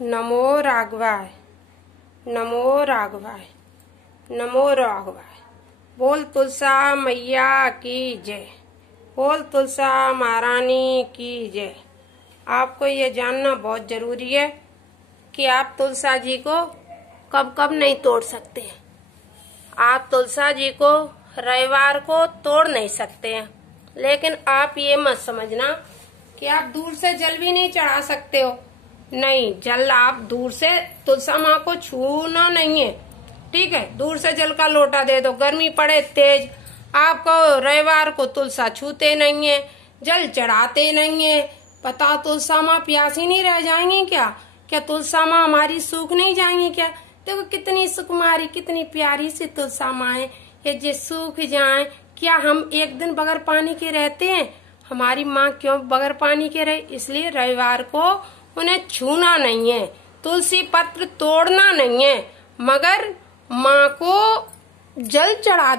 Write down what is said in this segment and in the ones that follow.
नमो राघवाय, नमो राघवाय, नमो राघवाय। बोल तुलसा मैया की जय, बोल तुलसा महारानी की जय। आपको ये जानना बहुत जरूरी है कि आप तुलसा जी को कब कब नहीं तोड़ सकते हैं। आप तुलसा जी को रविवार को तोड़ नहीं सकते हैं, लेकिन आप ये मत समझना कि आप दूर से जल भी नहीं चढ़ा सकते हो। नहीं, जल आप दूर से तुलसा माँ को छूना नहीं है, ठीक है। दूर से जल का लोटा दे दो, गर्मी पड़े तेज, आपको रविवार को तुलसा छूते नहीं है, जल चढ़ाते नहीं है। पता तुलसा माँ प्यासी नहीं रह जाएंगी क्या? क्या तुलसा माँ हमारी सूख नहीं जाएंगी क्या? देखो कितनी सुकुमारी, कितनी प्यारी सी तुलसा माँ है। ये जे सूख जाए, क्या हम एक दिन बगैर पानी के रहते हैं? हमारी माँ क्यों बगैर पानी के रहे? इसलिए रविवार को उन्हें छूना नहीं है, तुलसी पत्र तोड़ना नहीं है, मगर माँ को जल चढ़ा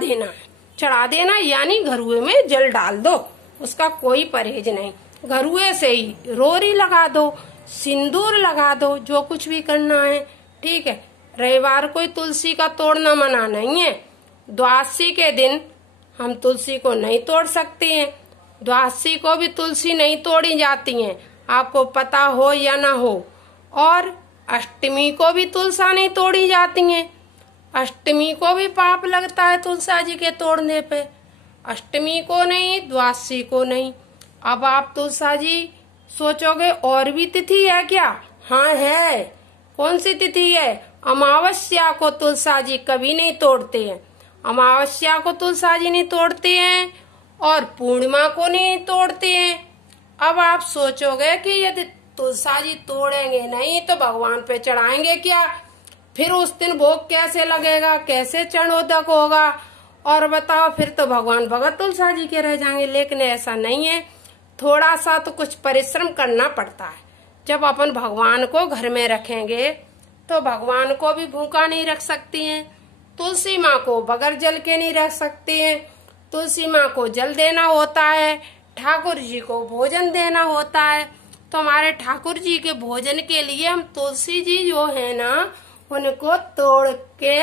देना यानी घरुए में जल डाल दो, उसका कोई परहेज नहीं। घरुए से ही रोरी लगा दो, सिंदूर लगा दो, जो कुछ भी करना है, ठीक है। रविवार को तुलसी का तोड़ना मना नहीं है। द्वादशी के दिन हम तुलसी को नहीं तोड़ सकते हैं। द्वादशी को भी तुलसी नहीं तोड़ी जाती है, आपको पता हो या ना हो। और अष्टमी को भी तुलसा नहीं तोड़ी जाती है। अष्टमी को भी पाप लगता है तुलसा जी के तोड़ने पे। अष्टमी को नहीं, द्वादशी को नहीं। अब आप तुलसा जी सोचोगे और भी तिथि है क्या? हाँ है। कौन सी तिथि है? अमावस्या को तुलसा जी कभी नहीं तोड़ते हैं। अमावस्या को तुलसा जी नहीं तोड़ते हैं और पूर्णिमा को नहीं तोड़ते हैं। अब आप सोचोगे कि यदि तुलसा जी तोड़ेंगे नहीं तो भगवान पे चढ़ाएंगे क्या? फिर उस दिन भोग कैसे लगेगा, कैसे चरणोदक होगा? और बताओ, फिर तो भगवान भगत तुलसा जी के रह जाएंगे। लेकिन ऐसा नहीं है, थोड़ा सा तो कुछ परिश्रम करना पड़ता है। जब अपन भगवान को घर में रखेंगे तो भगवान को भी भूखा नहीं रख सकती हैं। तुलसी माँ को बगैर जल के नहीं रख सकते हैं। तुलसी माँ को जल देना होता है, ठाकुर जी को भोजन देना होता है। तो हमारे ठाकुर जी के भोजन के लिए हम तुलसी जी जो है ना, उनको तोड़ के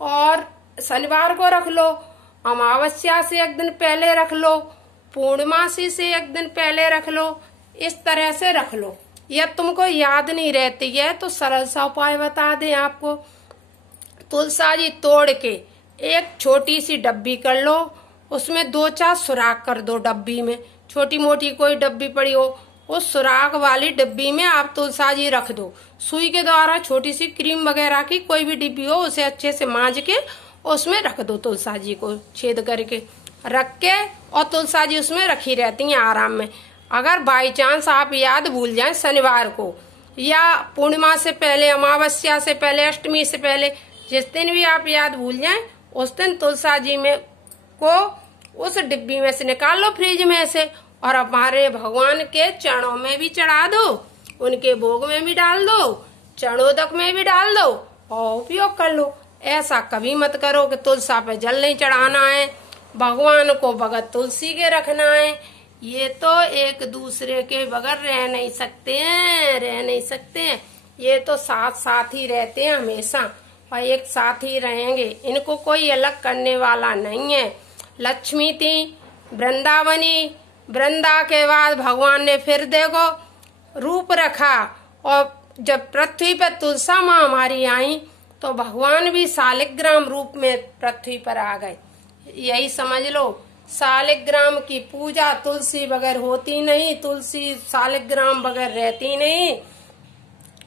और शनिवार को रख लो, अमावस्या से एक दिन पहले रख लो, पूर्णमासी से एक दिन पहले रख लो, इस तरह से रख लो। यह तुमको याद नहीं रहती है तो सरल सा उपाय बता दें आपको। तुलसा जी तोड़ के एक छोटी सी डब्बी कर लो, उसमें 2-4 सुराख कर दो। डब्बी में छोटी मोटी कोई डब्बी पड़ी हो, उस सुराख वाली डब्बी में आप तुलसा जी रख दो। सुई के द्वारा छोटी सी क्रीम वगैरह की कोई भी डिब्बी हो, उसे अच्छे से मांज के उसमें रख दो। तुलसा जी को छेद करके रख के और तुलसा जी उसमें रखी रहती हैं आराम में। अगर बाई चांस आप याद भूल जाएं शनिवार को या पूर्णिमा से पहले, अमावस्या से पहले, अष्टमी से पहले, जिस दिन भी आप याद भूल जाएं, उस दिन तुलसा जी में को उस डिब्बी में से निकाल लो, फ्रिज में से, और हमारे भगवान के चरणों में भी चढ़ा दो, उनके भोग में भी डाल दो, चरणोदक में भी डाल दो और उपयोग कर लो। ऐसा कभी मत करो कि तुलसा पे जल नहीं चढ़ाना है, भगवान को भगत तुलसी के रखना है। ये तो एक दूसरे के बगैर रह नहीं सकते हैं, ये तो साथ साथ ही रहते हैं हमेशा और एक साथ ही रहेंगे। इनको कोई अलग करने वाला नहीं है। लक्ष्मी थी, वृंदावनी, वृंदा के बाद भगवान ने फिर देखो रूप रखा, और जब पृथ्वी पर तुलसा माँ हमारी आई तो भगवान भी शालिग्राम रूप में पृथ्वी पर आ गए। यही समझ लो, शालिग्राम की पूजा तुलसी बगैर होती नहीं, तुलसी शालिग्राम बगैर रहती नहीं।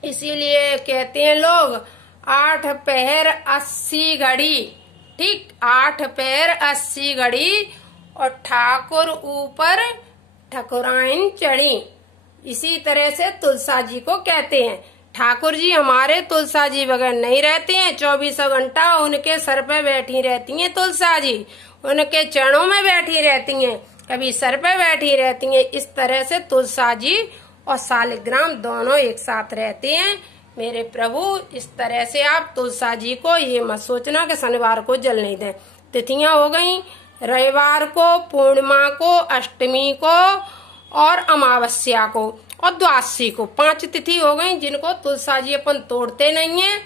इसीलिए कहते हैं लोग 8 पहर 80 घड़ी, ठीक, 8 पैर 80 घड़ी और ठाकुर ऊपर ठकुराइन चढ़ी। इसी तरह से तुलसा जी को कहते हैं। ठाकुर जी हमारे तुलसा जी बगैर नहीं रहते हैं, 24 घंटा उनके सर पे बैठी रहती हैं तुलसा जी, उनके चरणों में बैठी रहती हैं, कभी सर पे बैठी रहती हैं। इस तरह से तुलसा जी और शालिग्राम दोनों एक साथ रहते हैं। मेरे प्रभु, इस तरह से आप तुलसा जी को ये मत सोचना कि शनिवार को जल नहीं दें। तिथियां हो गई, रविवार को, पूर्णिमा को, अष्टमी को और अमावस्या को और द्वादशी को 5 तिथि हो गई जिनको तुलसा जी अपन तोड़ते नहीं है।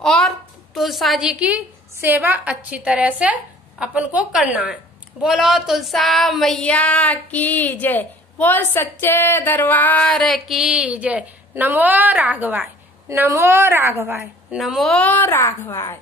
और तुलसा जी की सेवा अच्छी तरह से अपन को करना है। बोलो तुलसा मैया की जय, बोल सच्चे दरबार की जय। नमो राघवाय, नमो राघवाय, नमो राघवाय।